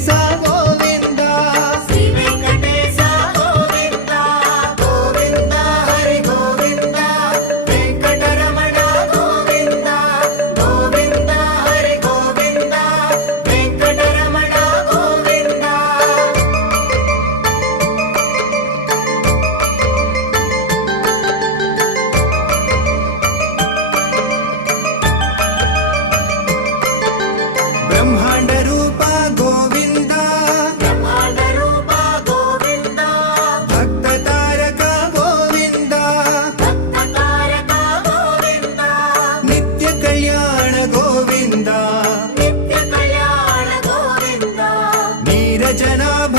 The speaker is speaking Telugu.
గోవింద శ్రీ వెంకటేశ గోవింద గోవింద హరి గోవింద వెంకటరమణ గోవింద గోవింద హరి గోవింద వెంకటరమణ గోవింద. బ్రహ్మాండ రూప గోవింద బ్రహ్మాండ రూప గోవింద భక్త తారక గోవింద భక్త తారక గోవింద నిత్య కళ్యాణ గోవింద నిత్య కళ్యాణ గోవింద నీరజనాభ